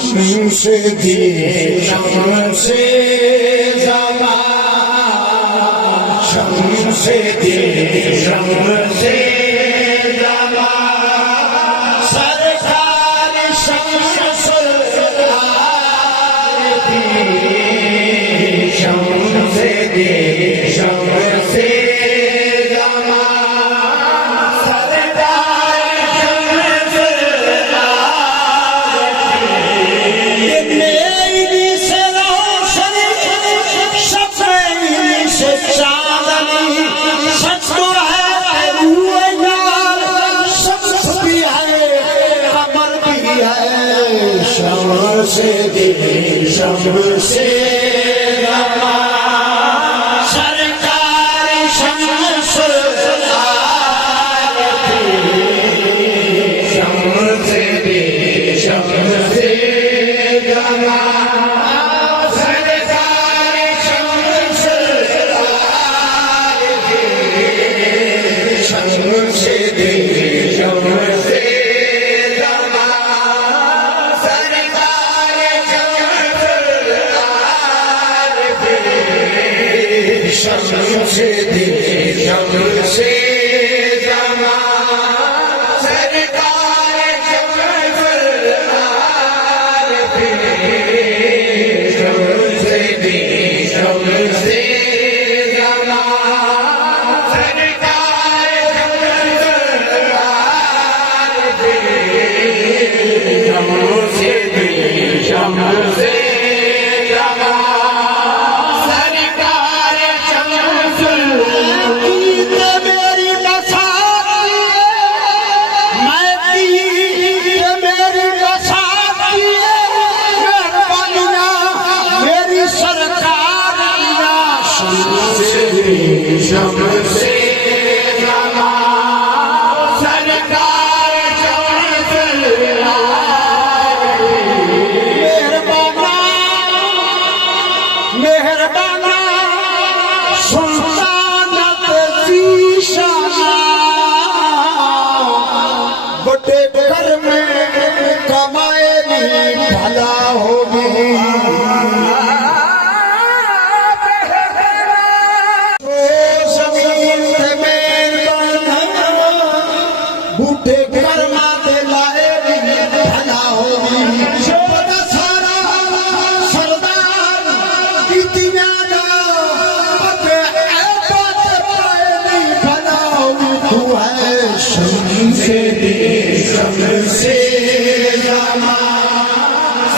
शम्से दीन शम्से ज़मान शम्से दीन शम्से ज़मान सरकार शम्सुल आरिफ़ीन शम्से दीन शम्से शम्से दीन शम्से ज़मान सरकार शम्सुल आरिफ़ीन शम्से दीन शम्से ज़मान सरकार शम्सुल आरिफ़ीन शम्से दीन शम्से शम्से दीन शम्से ज़मान सरकार शम्सुल आरिफ़ीन शम्से दीन शम्से ज़मान सरकार शम्सुल आरिफ़ीन शम्से दीन शम्से शम्से ज़मान सरकार शम्सुल आरिफ़ीन मेहरबाना सुल्तानत ज़ीशान बड़े घर में कमाए नहीं भला होगी बूढ़े घर माते लाए भला होगी बड़ा सारा सरदार कितना भला होगी तू है शम्से दीन शम्से ज़मान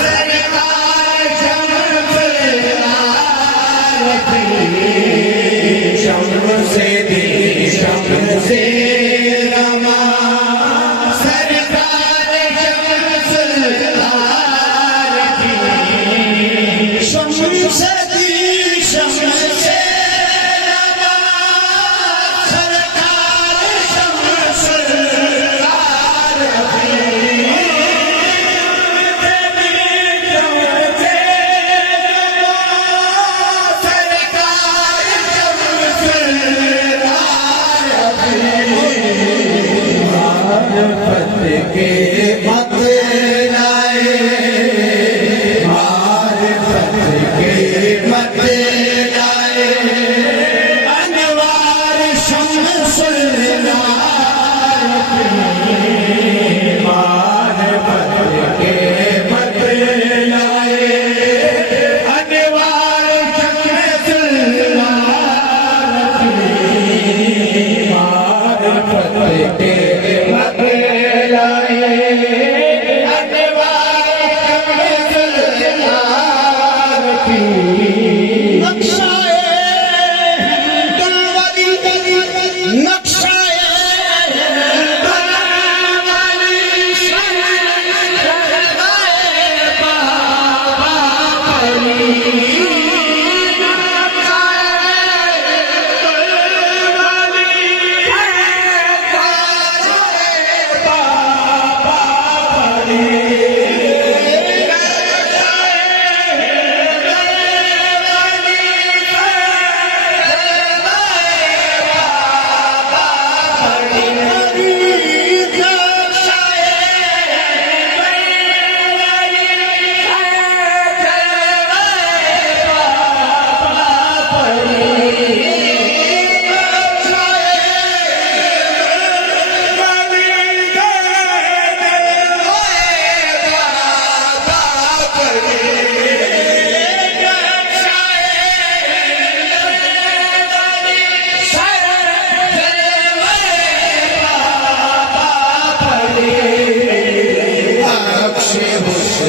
सरकार शम्सुल आरिफ़ीन शम्से दीन शम्से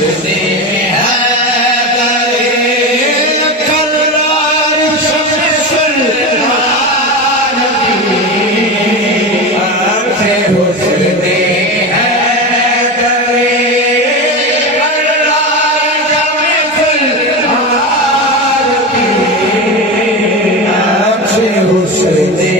हुस्ने हैदरे कर्रार शम्सुल आलमीन अक्से हुस्ने हैदरे कर्रार शम्सुल आलमीन अक्से हुस्ने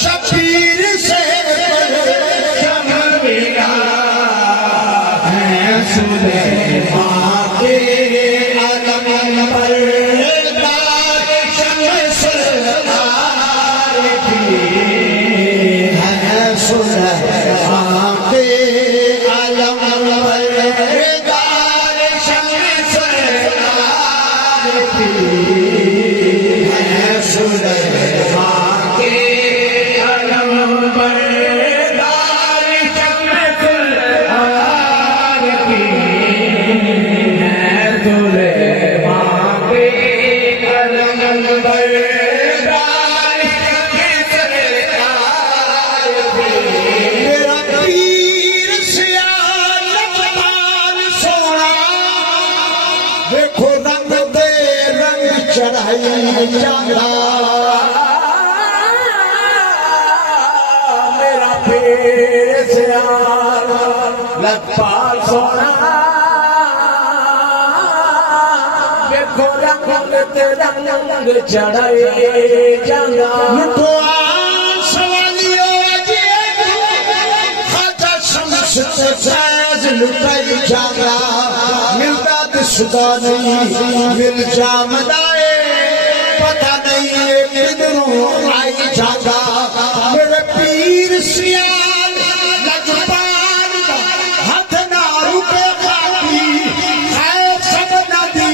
शबीर से मिला है सुलेमान के अलम पर शम्सुल आरिफीन है सुलेमान के अलम पर शम्सुल आरिफीन है सुलेमान देखो रंग दे रंग चढ़ाई चांदा मेरा पीर से लखपाल सोना देखो रंग दे रंग चढ़ाई चांदा लुटो सवालियों खाजा शम्स से फैज लुटाई चांदा मिलता शुदा नहीं मिल जामदाए पता नहीं किधरों आई जागा मेरे पीर सियाल लजपाल हाथ ना रुके बाकी है सब नदी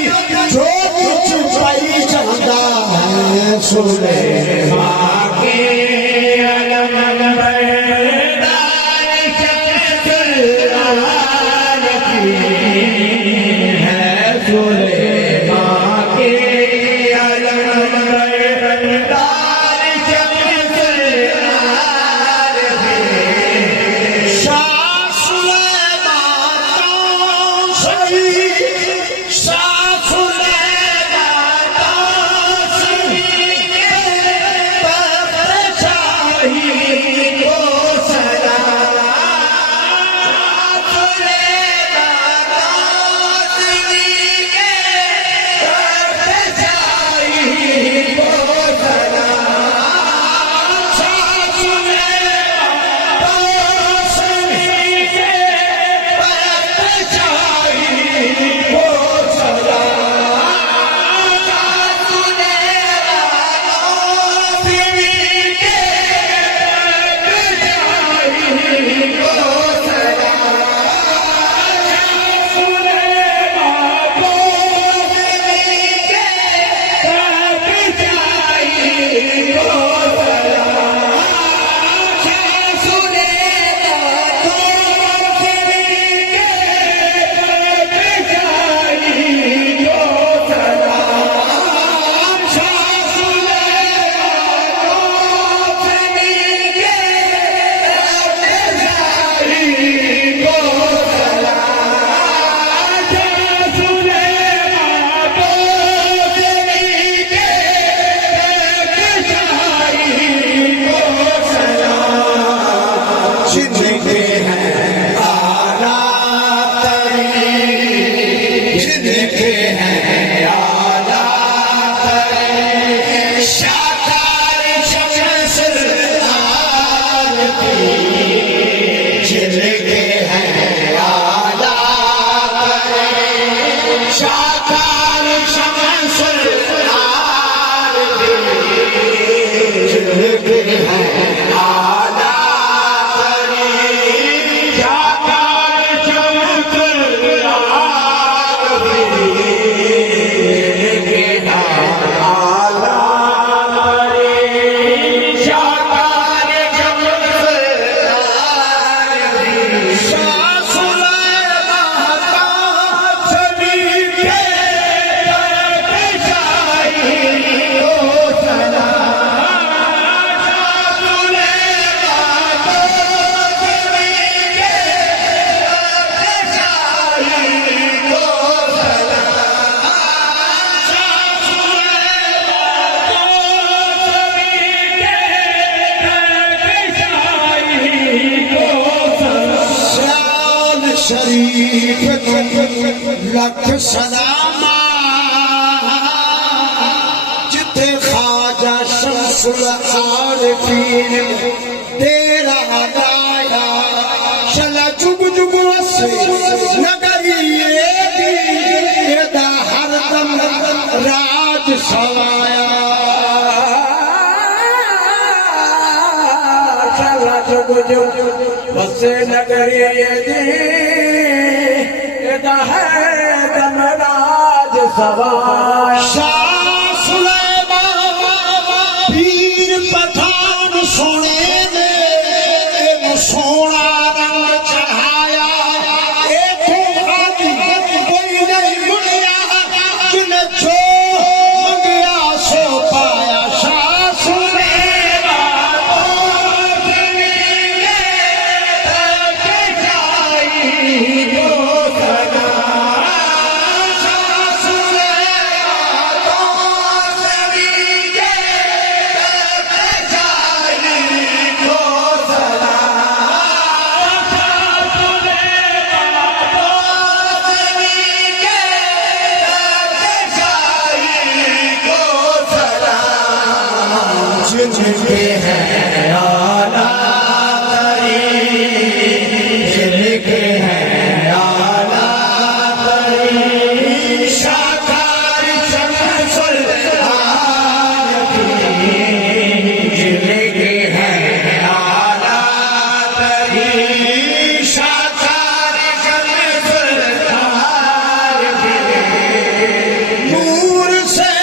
जो कुछ पाई जागा है सुलेमान के अलम पर शरीफ लख सलामा जिथे ख्वाजा शमसुल आरिफीन तेरा दाया चला जुग जुग वसे नगरी एदा हरदम राज सवाया चला जुग जुग वसे नगरी एदा हरदम राज सवाया शाह सुलेमान पीर पठान सोने ने सोना रंग चढ़ाया एक कोई नहीं मुड़िया जिन्हें जो मंगया सो पाया शाह जिनके हैं आला जिनके हैं आला शाकार शमसुल आरिफीन जिनके हैं आला शाकार शमसुल आरिफीन नूर से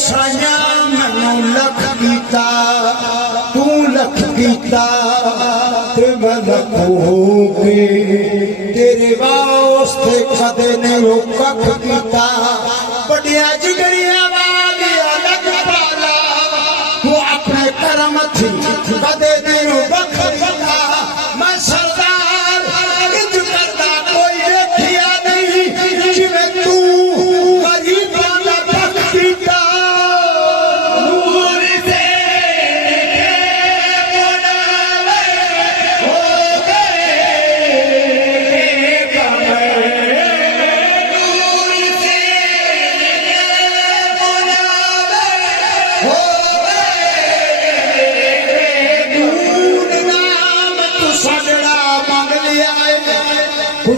साया मैनू लख गीता तू लख गीता ते मैं लख होके तेरे वास्ते कदे ने कख गीता बड़िया जिगरिया वालिया लख पाला तू अपने करम थी कदे ने बख गीता मैं सरदार इंज करता कोई देखिया नहीं जिवें तू गरीबां दा बख गीता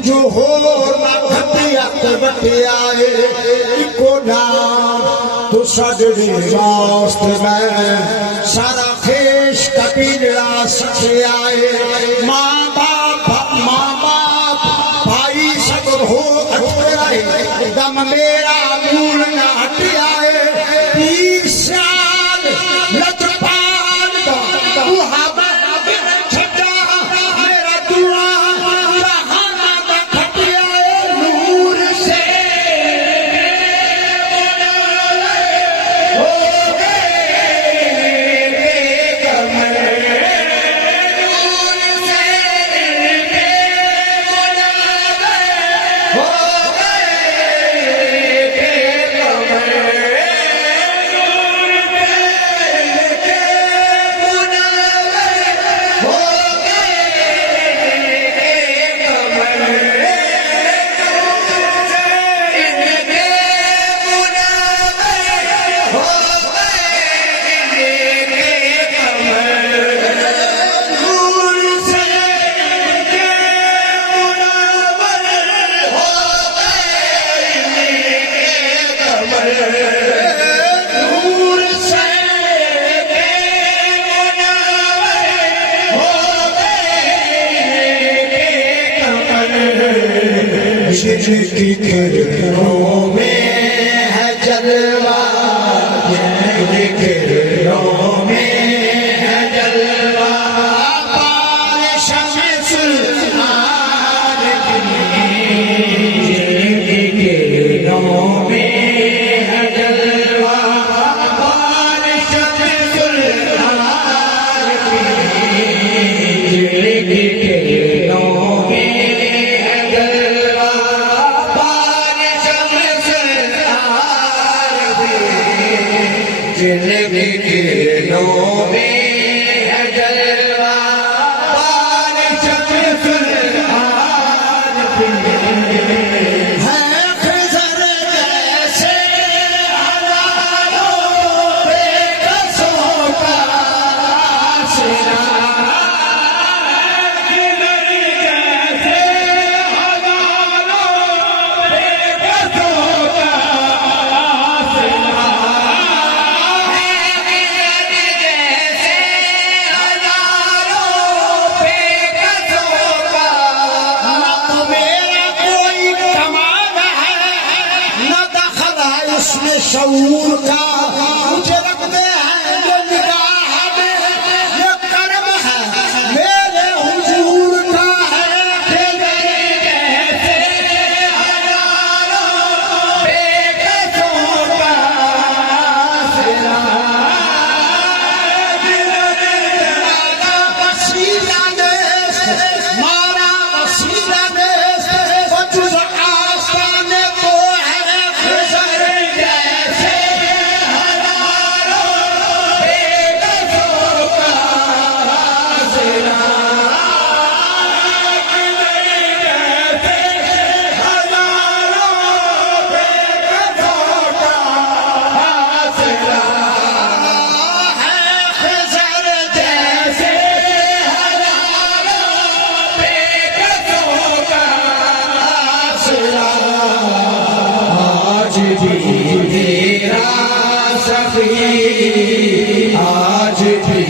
जो होर ना घटिया ते बटे आए इको नाम तू साडे वास्ते मैं सारा खेश कबीला सके आए माँ बाप भाई सब हो अठराए दम मेरा मूल ना हट आए 20 साल लजपाल तू हवा छटा मेरा दुआ जिनकी किरणों में है जलवा, जिनकी किरणों में है जलवा, बारिश में सुल्तान जिनकी किरणों में है जलवा, बारिश में सुल्तान जिनकी किरणों में है जलवा, बारिश में सुल्तान जिनकी किरणों में है जलवा, बारिश में सुल्तान है खिज़र जैसे हज़ारों बेकसों का आसरा, खिज़र जैसे हज़ारों बेकसों का आसरा, जैसे हज़ारों बेकसों का, न तो मेरा कोई कमाल है, न दखल है इसमें शऊर का, मुझे रखते हैं ये निगाह में, ये कर्म है मेरे हुजूर का है, खिज़र जैसे हज़ारों बेकसों का आसरा, मारा वसीला ने, मारा वसीला ने, वो जुज़ आस्ताने को है, खिज़र जैसे हज़ारों बेकसों का आसरा, खिज़र जैसे हज़ारों बेकसों का आसरा है, खिज़र जैसे हज़ारों बेकसों का आसरा, आज भी तेरा सखी, आज भी